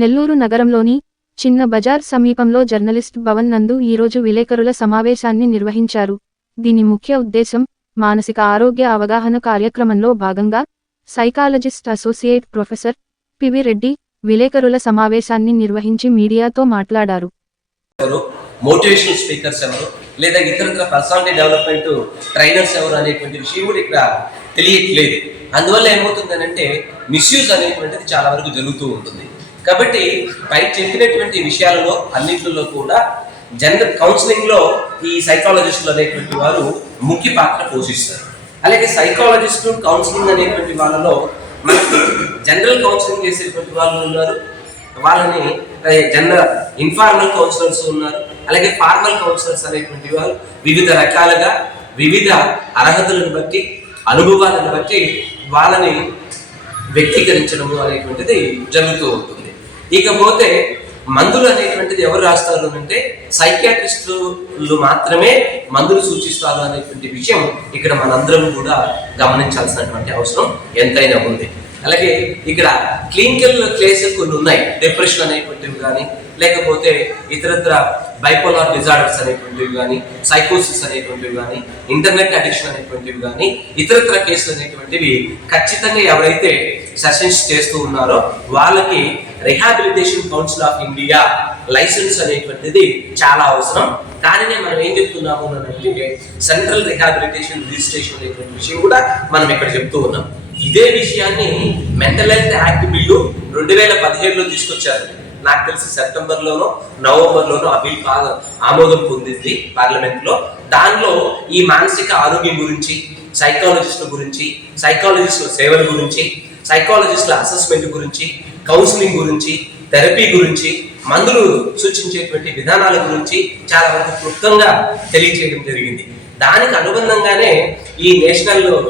నెల్లూరు నగరంలోని చిన్న బజార్ సమీపంలో జర్నలిస్ట్ భవన్ నందు ఈరోజు విలేకరుల సమావేశాన్ని నిర్వహించారు. దీని ముఖ్య ఉద్దేశం మానసిక ఆరోగ్య అవగాహన కార్యక్రమంలో భాగంగా psychologist associate professor PV Reddy విలేకరుల సమావేశాన్ని నిర్వహించి మీడియాతో మాట్లాడారు. మోటివేషనల్ స్పీకర్స్ ఎవరు? లేదా ఇతర పర్సనాలిటీ డెవలప్మెంట్ ట్రైనర్స్ ఎవరు అనేటువంటి విషయం కూడా ఇక్కడ తెలియట్లేదు. అందువల్ల ఏమవుతుందనంటే మిస్యూజ్ అనేటువంటిది చాలా వరకు జరుగుతూ ఉంటుంది. కాబట్టి పై చెప్పినటువంటి విషయాలలో అన్నింటిలో కూడా జనరల్ కౌన్సిలింగ్లో ఈ సైకాలజిస్టులు అనేటువంటి వారు ముఖ్య పాత్ర పోషిస్తారు. అలాగే సైకాలజిస్టు కౌన్సిలింగ్ అనేటువంటి వాళ్ళలో మనకి జనరల్ కౌన్సిలింగ్ చేసేటువంటి వాళ్ళు ఉన్నారు. వాళ్ళని జనరల్ ఇన్ఫార్మల్ కౌన్సిలర్స్ ఉన్నారు. అలాగే ఫార్మల్ కౌన్సిలర్స్ అనేటువంటి వారు వివిధ రకాలుగా వివిధ అర్హతలను బట్టి అనుభవాలను బట్టి వాళ్ళని వ్యక్తీకరించడము అనేటువంటిది జరుగుతూ ఉంటుంది. ఇకపోతే మందులు అనేటువంటిది ఎవరు రాస్తారు అంటే సైకియాట్రిస్టులు మాత్రమే మందులు సూచిస్తారు అనేటువంటి విషయం ఇక్కడ మనందరం కూడా గమనించాల్సినటువంటి అవసరం ఎంతైనా ఉంది. అలాగే ఇక్కడ క్లినికల్ క్లేసెస్ కొన్ని ఉన్నాయి. డిప్రెషన్ అనేటువంటివి కానీ లేకపోతే ఇతరత్ర బైపోలార్ డిజార్డర్స్ అనేటువంటివి కానీ సైకోసిస్ అనేటువంటివి కానీ ఇంటర్నెట్ అడిక్షన్ అనేటువంటివి కానీ ఇతరత్ర కేసులు అనేటువంటివి ఖచ్చితంగా ఎవరైతే సెషన్స్ చేస్తూ ఉన్నారో వాళ్ళకి rehabilitation council of India license అనేటువంటిది చాలా అవసరం. దానినే మనం ఏం చెప్తున్నాము అంటే సెంట్రల్ రిహాబిలిటేషన్ రిజిస్ట్రేషన్ అనేటువంటి విషయం కూడా మనం ఇక్కడ చెప్తూ ఉన్నాం. ఇదే విషయాన్ని మెంటల్ హెల్త్ యాక్ట్ బిల్లు రెండు వేల పదిహేడులో తీసుకొచ్చారు. నాకు తెలిసి సెప్టెంబర్ లోనో నవంబర్ లోనో ఆ బిల్ బాగా ఆమోదం పొందింది పార్లమెంట్లో దానిలో ఈ మానసిక ఆరోగ్యం గురించి సైకాలజిస్టుల గురించి సైకాలజిస్టుల సేవల గురించి సైకాలజిస్టుల అసెస్మెంట్ గురించి కౌన్సిలింగ్ గురించి థెరపీ గురించి మందులు సూచించేటువంటి విధానాల గురించి చాలా వరకు క్లుప్తంగా తెలియజేయడం జరిగింది. దానికి అనుబంధంగానే ఈ national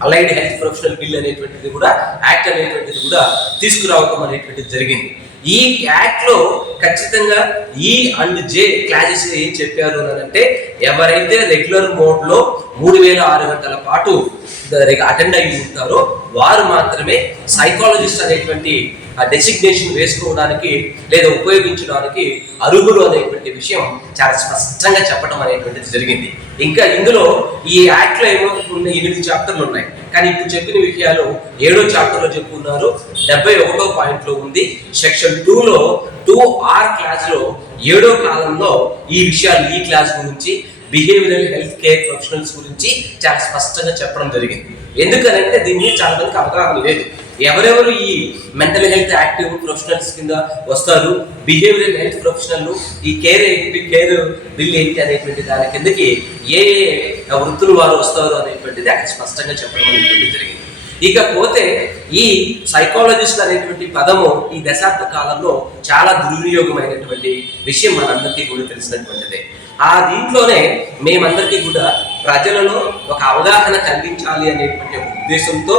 allied health professional bill అనేటువంటిది కూడా యాక్ట్ అనేటువంటిది కూడా తీసుకురావటం అనేటువంటిది జరిగింది. ఈ యాక్ట్లో ఖచ్చితంగా ఈ అండ్ జే క్లాజెస్ ఏం చెప్పారు అని అంటే ఎవరైతే రెగ్యులర్ మోడ్లో మూడు వేల ఆరు గంటల పాటు అటెండ్ అయ్యి ఉంటారో వారు మాత్రమే సైకాలజిస్ట్ అనేటువంటి ఆ డెసిగ్నేషన్ వేసుకోవడానికి లేదా ఉపయోగించడానికి అరుగులు అనేటువంటి విషయం చాలా స్పష్టంగా చెప్పడం అనేటువంటిది జరిగింది. ఇంకా ఇందులో ఈ యాక్ట్లో ఏమో ఉన్న ఎనిమిది చాప్టర్లు ఉన్నాయి. కానీ ఇప్పుడు చెప్పిన విషయాలు ఏడో చాప్టర్లో చెప్పుకున్నారు డెబ్బై ఒకటో పాయింట్లో ఉంది. సెక్షన్ టూలో టూ ఆర్ క్లాస్లో ఏడో కాలంలో ఈ విషయాలు ఈ క్లాస్ గురించి బిహేవియరల్ హెల్త్ కేర్ ప్రొఫెషనల్స్ గురించి చాలా స్పష్టంగా చెప్పడం జరిగింది. ఎందుకనంటే దీని మీద చాలా మందికి అవగాహన లేదు. ఎవరెవరు ఈ మెంటల్ హెల్త్ యాక్టివ్ ప్రొఫెషనల్స్ కింద వస్తారు? బిహేవియరల్ హెల్త్ ప్రొఫెషనల్ ఈ కేర్ ఏంటి? కేర్ బిల్ ఏంటి అనేటువంటి దాని కిందకి ఏ ఏ వృత్తులు వారు వస్తారు అనేటువంటిది అక్కడ స్పష్టంగా చెప్పడం అనేటువంటిది జరిగింది. ఇకపోతే ఈ సైకాలజిస్ట్ అనేటువంటి పదము ఈ దశాబ్ద కాలంలో చాలా దుర్వినియోగమైనటువంటి విషయం మనందరికీ కూడా తెలిసినటువంటిదే. ఆ దీంట్లోనే మేమందరికీ కూడా ప్రజలలో ఒక అవగాహన కలిగించాలి అనేటువంటి ఉద్దేశంతో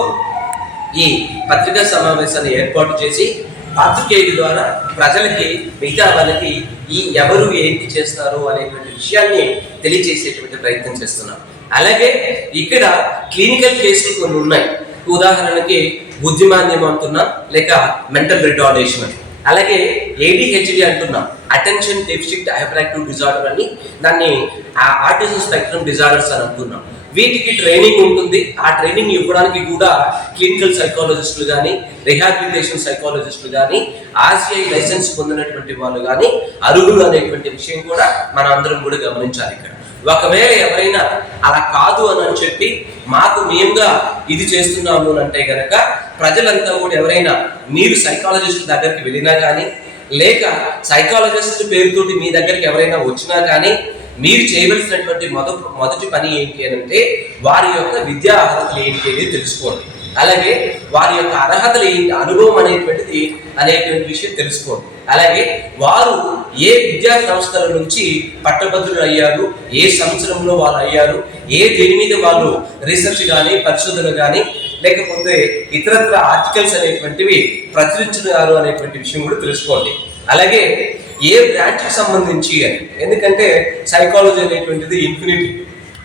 ఈ పత్రికా సమావేశాన్ని ఏర్పాటు చేసి పాత్రికేయుల ద్వారా ప్రజలకి మిగతా వాళ్ళకి ఈ ఎవరు ఏంటి చేస్తారు అనేటువంటి విషయాన్ని తెలియజేసేటువంటి ప్రయత్నం చేస్తున్నాం. అలాగే ఇక్కడ క్లినికల్ కేసులు కొన్ని ఉన్నాయి. ఉదాహరణకి బుద్ధిమాంద్యం అంటున్నాం లేక మెంటల్ రిటార్డేషన్ అని. అలాగే ఏడిహెచ్డి అంటున్నాం అటెన్షన్ డెఫిసిట్ హైపరాక్టివ్ డిజార్డర్ అని. దాన్ని ఆర్టిజం స్పెక్ట్రమ్ డిజార్డర్స్ అని అంటున్నాం. వీటికి ట్రైనింగ్ ఉంటుంది. ఆ ట్రైనింగ్ ఇవ్వడానికి కూడా క్లినికల్ సైకాలజిస్టులు కానీ రిహాబిలిటేషన్ సైకాలజిస్టులు కానీ ఆర్సీఐ లైసెన్స్ పొందినటువంటి వాళ్ళు కానీ అరుగులు అనేటువంటి విషయం కూడా మన అందరం కూడా గమనించాలి ఇక్కడ. ఒకవేళ ఎవరైనా అలా కాదు అని అని చెప్పి మాకు మేముగా ఇది చేస్తున్నాము అని అంటే కనుక ప్రజలంతా కూడా ఎవరైనా మీరు సైకాలజిస్ట్ దగ్గరికి వెళ్ళినా కానీ లేక సైకాలజిస్ట్ పేరుతోటి మీ దగ్గరికి ఎవరైనా వచ్చినా కానీ మీరు చేయవలసినటువంటి మొదటి మొదటి పని ఏంటి అని అంటే వారి యొక్క విద్యా అర్హతలు ఏంటి అనేది తెలుసుకోండి. అలాగే వారి యొక్క అర్హతలు ఏంటి అనుభవం అనేటువంటిది అనేటువంటి విషయం తెలుసుకోండి. అలాగే వారు ఏ విద్యా సంస్థల నుంచి పట్టభద్రులు అయ్యారు ఏ సంవత్సరంలో వాళ్ళు అయ్యారు ఏ దేని మీద వాళ్ళు రీసెర్చ్ కానీ పరిశోధన కానీ లేకపోతే ఇతరత్ర ఆర్టికల్స్ అనేటువంటివి ప్రచురించినారు అనేటువంటి విషయం కూడా తెలుసుకోండి. అలాగే ఏ బ్రాంచ్కి సంబంధించి అని. ఎందుకంటే సైకాలజీ అనేటువంటిది ఇన్ఫినిటీ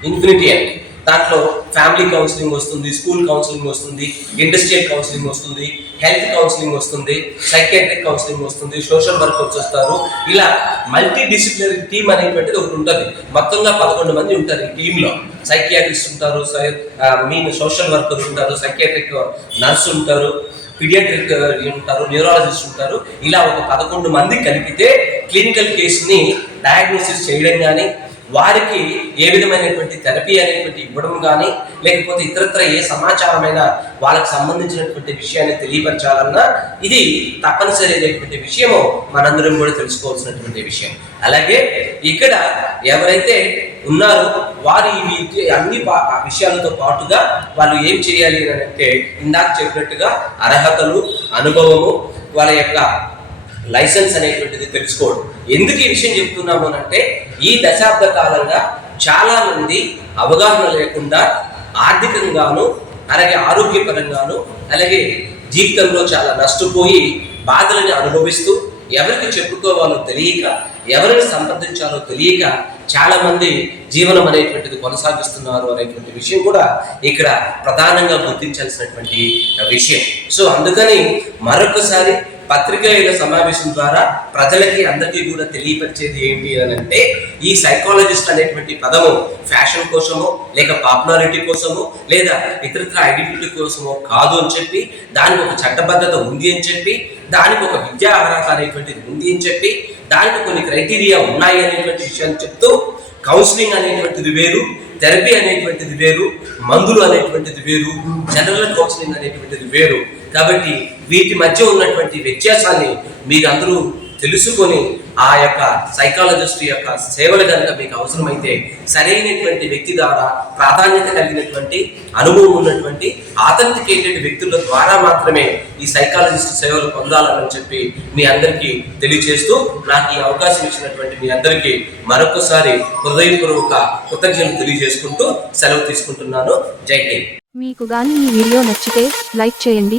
ఇన్ఫినిటీ అని దాంట్లో ఫ్యామిలీ కౌన్సిలింగ్ వస్తుంది స్కూల్ కౌన్సిలింగ్ వస్తుంది ఇండస్ట్రియల్ కౌన్సిలింగ్ వస్తుంది హెల్త్ కౌన్సిలింగ్ వస్తుంది సైకాట్రిక్ కౌన్సిలింగ్ వస్తుంది సోషల్ వర్కర్స్ వస్తారు ఇలా మల్టీ డిసిప్లినరీ టీమ్ అనేటువంటిది ఒకటి ఉంటుంది. మొత్తంగా పదకొండు మంది ఉంటారు ఈ టీంలో సైకియాట్రిస్ట్ ఉంటారు మీన్ సోషల్ వర్కర్స్ ఉంటారు సైకియాట్రిక్ నర్స్ ఉంటారు పీడియాట్రిక్ ఉంటారు న్యూరాలజిస్ట్ ఉంటారు. ఇలా ఒక పదకొండు మంది కలిపితే క్లినికల్ కేసుని డయాగ్నోసిస్ చేయడం కానీ వారికి ఏ విధమైనటువంటి థెరపీ అనేటువంటి ఇవ్వడం కానీ లేకపోతే ఇతరత్ర ఏ సమాచారమైన వాళ్ళకి సంబంధించినటువంటి విషయాన్ని తెలియపరచాలన్నా ఇది తప్పనిసరి అయినటువంటి విషయము మనందరం కూడా తెలుసుకోవాల్సినటువంటి విషయం. అలాగే ఇక్కడ ఎవరైతే ఉన్నారు. వారి ఈ అన్ని విషయాలతో పాటుగా వాళ్ళు ఏం చేయాలి అని అంటే ఇందాక చెప్పినట్టుగా అర్హతలు అనుభవము వాళ్ళ యొక్క లైసెన్స్ అనేటువంటిది తెలుసుకోవడం. ఎందుకు ఈ విషయం చెప్తున్నాము అని అంటే ఈ దశాబ్ద కాలంగా చాలా మంది అవగాహన లేకుండా ఆర్థికంగాను అలాగే ఆరోగ్యపరంగాను అలాగే జీవితంలో చాలా నష్టపోయి బాధలని అనుభవిస్తూ ఎవరికి చెప్పుకోవాలో తెలియక ఎవరిని సంప్రదించాలో తెలియక చాలామంది జీవనం అనేటువంటిది కొనసాగిస్తున్నారు అనేటువంటి విషయం కూడా ఇక్కడ ప్రధానంగా గుర్తించాల్సినటువంటి విషయం. సో అందుకని మరొకసారి పత్రికల సమావేశం ద్వారా ప్రజలకి అందరికీ కూడా తెలియపరిచేది ఏంటి అని అంటే ఈ సైకాలజిస్ట్ అనేటువంటి పదము ఫ్యాషన్ కోసమో లేక పాపులారిటీ కోసమో లేదా ఇతరత్ర ఐడెంటిటీ కోసమో కాదు అని చెప్పి దానికి ఒక చట్టబద్ధత ఉంది అని చెప్పి దానికి ఒక విద్యా అర్హత అనేటువంటిది ఉంది అని చెప్పి దానికి కొన్ని క్రైటీరియా ఉన్నాయి అనేటువంటి విషయాన్ని చెప్తూ కౌన్సిలింగ్ అనేటువంటిది వేరు థెరపీ అనేటువంటిది వేరు మందులు అనేటువంటిది వేరు జనరల్ కౌన్సిలింగ్ అనేటువంటిది వేరు. కాబట్టి వీటి మధ్య ఉన్నటువంటి వ్యత్యాసాన్ని మీరందరూ తెలుసుకొని ఆ యొక్క సైకాలజిస్ట్ యొక్క సేవలు కనుక మీకు అవసరమైతే సరైనటువంటి వ్యక్తి ద్వారా ప్రాధాన్యత కలిగినటువంటి అనుభవం ఉన్నటువంటి ఆథెంటికేటెడ్ వ్యక్తుల ద్వారా మాత్రమే ఈ సైకాలజిస్ట్ సేవలు పొందాలని చెప్పి మీ అందరికీ తెలియజేస్తూ నాకు ఈ అవకాశం ఇచ్చినటువంటి మీ అందరికీ మరొకసారి హృదయపూర్వక కృతజ్ఞతలు తెలియజేసుకుంటూ సెలవు తీసుకుంటున్నాను. జై హింద్. మీకు గాని ఈ వీడియో నచ్చితే లైక్ చేయండి